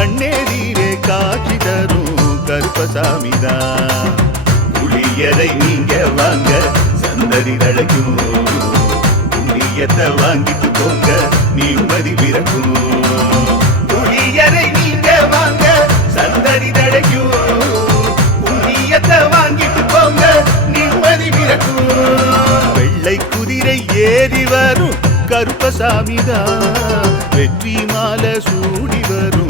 கண்ணெதிரே காட்சி தரும் கருப்பசாமிதா. புளியரை நீங்க வாங்க சந்ததி தழைக்கும் புளியத்தை வாங்கிட்டு போங்க நிம்மதி பிறக்கும். புளியரை நீங்க வாங்க சந்ததி தழைக்கும் புண்ணியத்தை வாங்கிட்டு போங்க நிம்மதி பிறக்கும். வெள்ளை குதிரை ஏறி வரும் கருப்பசாமிதான் வெற்றி மாலை சூடி வரும்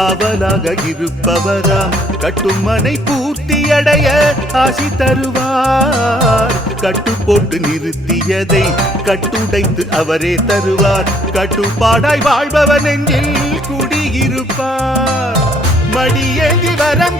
காவலாக இருப்பவராம் கட்டுமனை பூர்த்தியடைய ஆசி தருவார். கட்டு போட்டு நிறுத்தியதை கட்டுடைத்து அவரே தருவார். கட்டுப்பாடாய் வாழ்பவன் நெஞ்சில் குடியிருப்பார். மடியேந்தி வரம்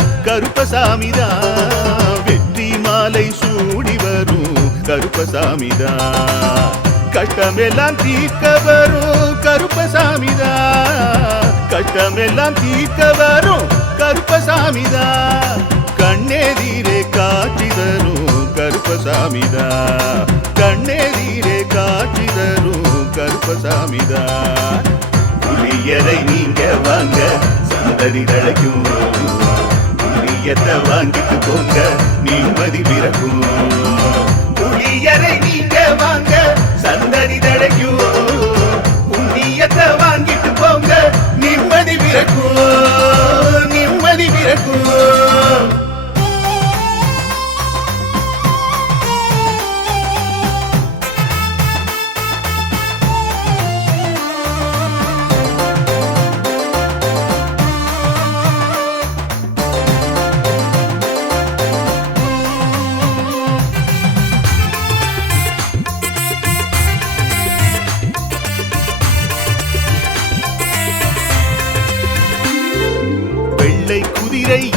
கருப்பசாமிதான் வெற்றி மாலை சூடி வரும் கருப்பசாமிதான் கஷ்டமெல்லாம் தீர்க்க வரும் கருப்பசாமிதான் கஷ்டமெல்லாம் தீர்க்க வரும் கருப்பசாமிதான் கண்ணெதிரே காட்சி தரும் கருப்பசாமிதான் கண்ணெதிரே காட்சி தரும் கருப்பசாமிதான் புளியரை நீங்க வாங்க சந்ததி கிடைக்கும் புளியத்தை வாங்கிட்டு போங்க. நிம்மதி பிறக்கும். புளியரை நீங்க வாங்க. சந்ததி தடைக்கும் புண்ணியத்தை வாங்கிட்டு போங்க. நிம்மதி பிறக்கும். நிம்மதி பிறக்கும்.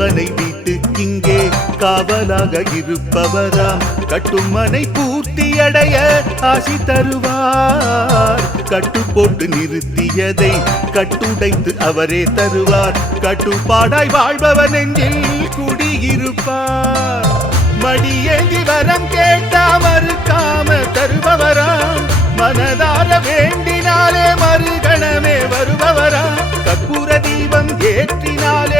கட்டுமனை வீட்டுக்கிங்கே காவலாக இருப்பவராம். கட்டுமனை பூர்த்தியடைய ஆசி தருவார். கட்டு போட்டு நிறுத்தியதை கட்டுடைத்து அவரே தருவார். கட்டுப்பாடாய் வாழ்பவன் நெஞ்சில் குடியிருப்பார். மடியேந்தி வரம் கேட்டா மறுக்காம தருபவராம். மனதார வேண்டினாலே மறுகணமே வருபவரா கற்பூர தீபம் ஏற்றினாலே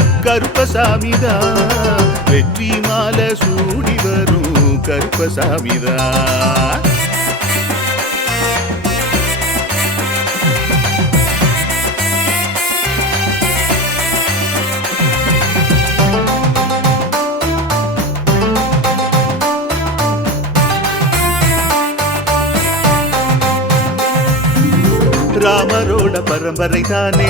கருப்பசாமிதா. வெற்றி மாலை சூடி வரும் கருப்பசாமிதா. ராமரோட பரம்பரை தானே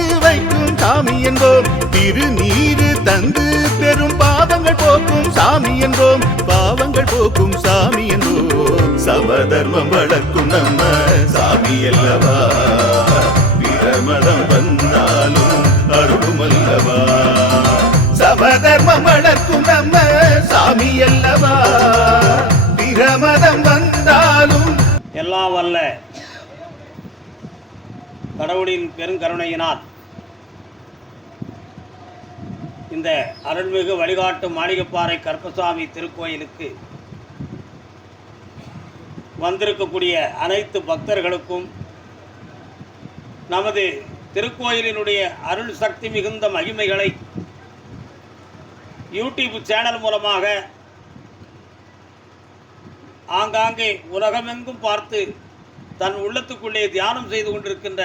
வைக்கும் சாமி என்போம். திருநீரு தந்து பெரும் பாவங்கள் போக்கும் சாமி என்போம். பாவங்கள் போக்கும் சாமி என்போம். சமதர்மம் வளர்க்கும் நம்ம சாமி அல்லவா? பிரமதம் வந்தாலும் அருளும் அல்லவா? சமதர்மம் வளர்க்கும் நம்ம சாமி அல்லவா? பிரமதம் வந்தாலும் எல்லாம் வல்ல. கடவுளின் பெருங்கருணையினால் இந்த அருள்மிகு வழிகாட்டு மாளிகைப்பாறை கருப்பசாமி திருக்கோயிலுக்கு வந்திருக்கக்கூடிய அனைத்து பக்தர்களுக்கும் நமது திருக்கோயிலினுடைய அருள் சக்தி மிகுந்த மகிமைகளை யூடியூப் சேனல் மூலமாக ஆங்காங்கே உலகமெங்கும் பார்த்து தன் உள்ளத்துக்குள்ளே தியானம் செய்து கொண்டிருக்கின்ற